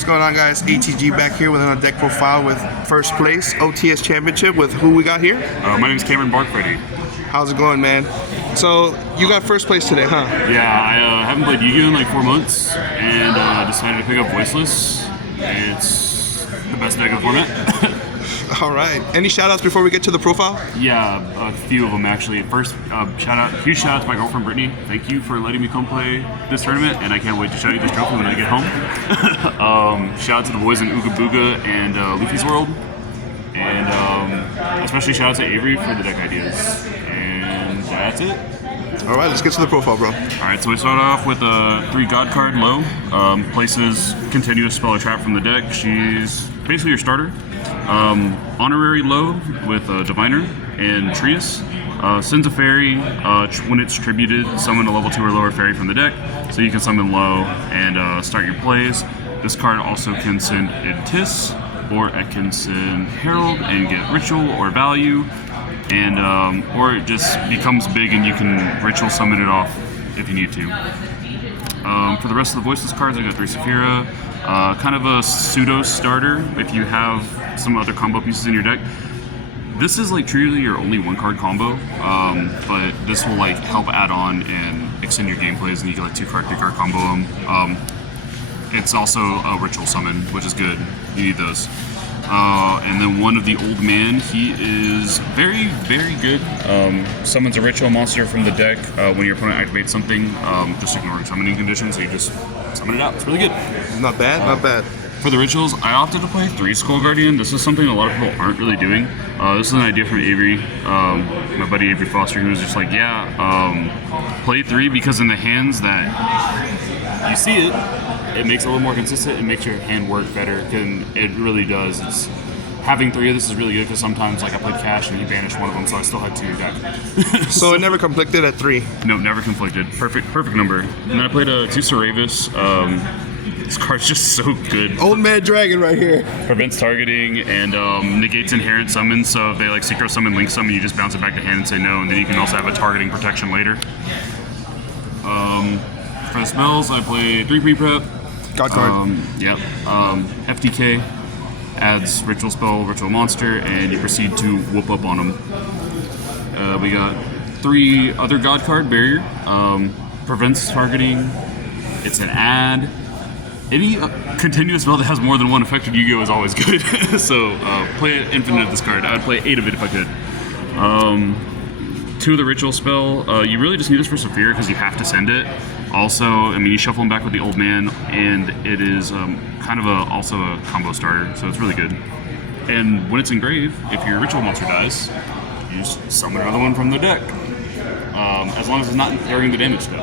What's going on, guys? ATG back here with another deck profile with first place OTS championship with who we got here? My name is Cameron Barkfreddy. How's it going, man? So you got first place today, huh? Yeah, I haven't played Yu-Gi-Oh in like 4 months and decided to pick up Voiceless. It's the best deck in the format. All right. Any shout-outs before we get to the profile? Yeah, a few of them actually. First, huge shout out to my girlfriend Brittany. Thank you for letting me come play this tournament, and I can't wait to show you this trophy when I get home. Shout out to the boys in Ooga Booga and Luffy's World, and especially shout out to Avery for the deck ideas. And that's it. All right, let's get to the profile, bro. All right, so we start off with a 3 God card low. Places continuous spell or trap from the deck. She's basically your starter. Honorary low with Diviner and Trius. Sends a fairy. When it's tributed, summon a level 2 or lower fairy from the deck. So you can summon low and start your plays. This card also can send Intis, or it can send Herald and get Ritual or Value. And or it just becomes big and you can Ritual summon it off if you need to. For the rest of the Voiceless cards, I got 3 Saphira. Kind of a pseudo starter if you have some other combo pieces in your deck. This is like truly your only 1-card combo, but this will like help add on and extend your gameplays, and you can like 2-card, 3-card combo them. It's also a Ritual summon, which is good. You need those. And then one of the Old Man, he is very, very good. Summons a Ritual monster from the deck when your opponent activates something, just ignoring summoning conditions, so you just summon it out. It's really good. Not bad, not bad. For the Rituals, I opted to play 3 Skull Guardian. This is something a lot of people aren't really doing. This is an idea from Avery, my buddy Avery Foster, who was just like, yeah, play 3 because in the hands that you see it, it makes it a little more consistent and makes your hand work better, and it really does. Having 3 of this is really good because sometimes, like, I played Cash and he banished one of them, so I still had 2 in deck. So it never conflicted at 3? No, never conflicted. Perfect number. And then I played 2 Saravis. This card's just so good. Old Man Dragon right here. Prevents targeting and negates inherent summons, so if they like Synchro Summon, Link Summon, you just bounce it back to hand and say no, and then you can also have a targeting protection later. For the spells, I play 3 pre-prep. God card. Yep. FTK adds Ritual Spell, Ritual Monster, and you proceed to whoop up on them. We got 3 other God card, Barrier. Prevents targeting. It's an add. Any continuous spell that has more than 1 effective Yu-Gi-Oh is always good. So play infinite of this card. I would play 8 of it if I could. 2 of the Ritual spell. You really just need this for Saphira because you have to send it. Also, I mean, you shuffle them back with the Old Man, and it is kind of also a combo starter, so it's really good. And when it's engraved, if your Ritual monster dies, you just summon another one from the deck. As long as it's not carrying the damage step.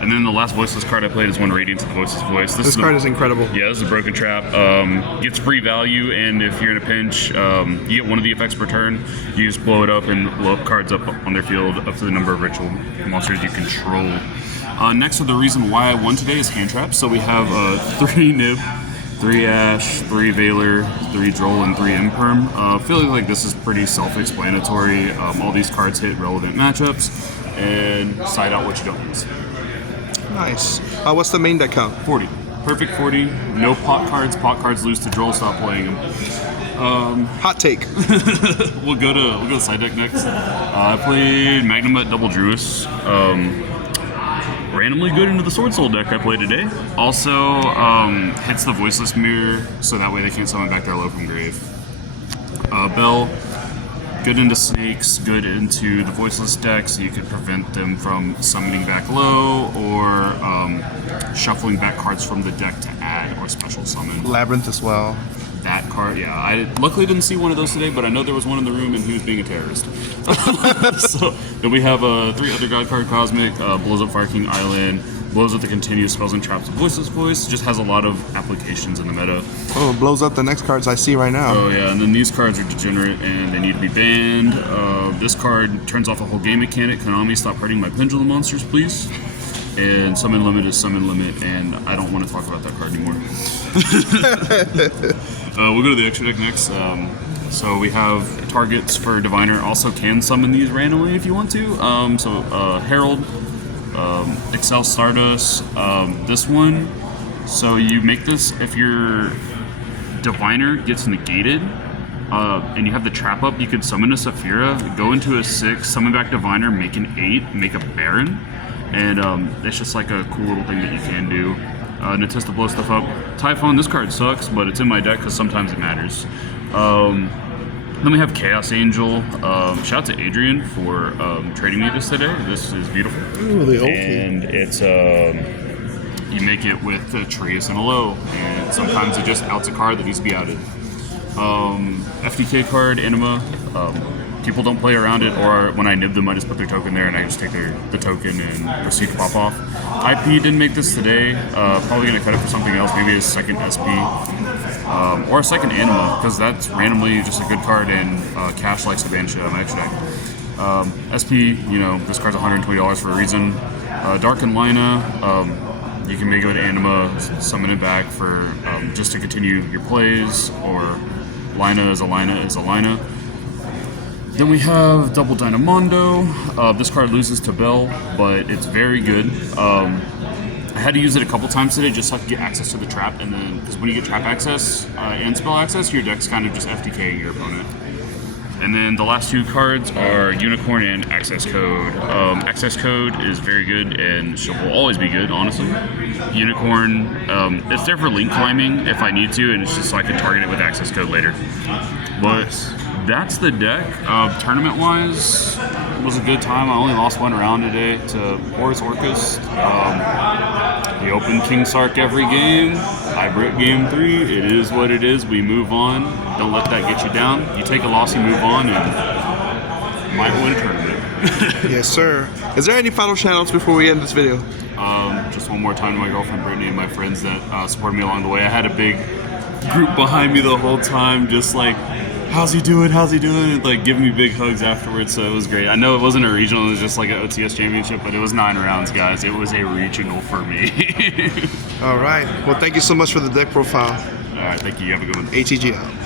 And then the last Voiceless card I played is one Radiant to the Voiceless Voice. This card is incredible. Yeah, this is a Broken Trap. Gets free value, and if you're in a pinch, you get one of the effects per turn. You just blow it up and blow up cards up on their field up to the number of Ritual monsters you control. Next, the reason why I won today is hand traps. So we have 3 Nib, 3 Ash, 3 Valor, 3 Droll, and 3 Imperm. I feel like this is pretty self-explanatory. All these cards hit relevant matchups, and side out what you don't use. Nice. What's the main deck count? 40. Perfect 40. No pot cards. Pot cards lose to Droll. Stop playing them. Hot take. We'll go to side deck next. I played Magnamut Double Druis. Randomly good into the Sword Soul deck I played today. Also hits the Voiceless Mirror, so that way they can't summon back their low from grave. Bell, good into Snakes, good into the Voiceless deck, so you can prevent them from summoning back low or shuffling back cards from the deck to add or special summon. Labyrinth as well. That card, yeah. I luckily didn't see one of those today, but I know there was one in the room and he was being a terrorist. So then we have 3 other God card, Cosmic, blows up Fire King Island, blows up the continuous spells and traps of Voiceless Voice, just has a lot of applications in the meta. Oh, it blows up the next cards I see right now. Oh yeah, and then these cards are degenerate and they need to be banned. This card turns off a whole game mechanic. Konami, stop hurting my pendulum monsters, please. And Summon Limit is Summon Limit, and I don't want to talk about that card anymore. We'll go to the extra deck next. So we have targets for Diviner. Also can summon these randomly if you want to. Herald, Excel Stardust. This one So you make this if your diviner gets negated. And you have the trap up, you could summon a Saphira, go into a 6, summon back Diviner, make an 8, make a Baron, and it's just like a cool little thing that you can do. Natista to blow stuff up. Typhon, this card sucks, but it's in my deck because sometimes it matters. Then we have Chaos Angel. Shout out to Adrian for trading me this today. This is beautiful. Ooh, the and it's you make it with a Trius and a Low, and sometimes it just outs a card that needs to be outed. FTK card, Anima. People don't play around it, or when I nib them, I just put their token there and I just take the token and proceed to pop off. IP didn't make this today. Probably going to cut it for something else, maybe a second SP. Or a second Anima, because that's randomly just a good card and Cash likes to banish it on my extra deck. SP, you know, this card's $120 for a reason. Dark and Lina, you can make it with Anima, summon it back for just to continue your plays, or Lina is a Lina is a Lina. Then we have Double Dynamondo. This card loses to Bell, but it's very good. I had to use it a couple times today just so I could get access to the trap, and then because when you get trap access and spell access, your deck's kind of just FTKing your opponent. And then the last two cards are Unicorn and Access Code. Access Code is very good and will always be good, honestly. Unicorn, it's there for link climbing if I need to, and it's just so I can target it with Access Code later. But that's the deck. Tournament-wise, it was a good time. I only lost one round today to Horus Orcus. We open King Sark every game. I brick game 3. It is what it is. We move on. Don't let that get you down. You take a loss, you move on, and might win a tournament. Yes, sir. Is there any final shout-outs before we end this video? Just one more time to my girlfriend Brittany and my friends that supported me along the way. I had a big group behind me the whole time, just like, how's he doing, and like giving me big hugs afterwards, so it was great. I know it wasn't a regional, it was just like an OTS championship, but it was 9 rounds, guys. It was a regional for me. All right. Well, thank you so much for the deck profile. All right, thank you. You have a good one. ATG out.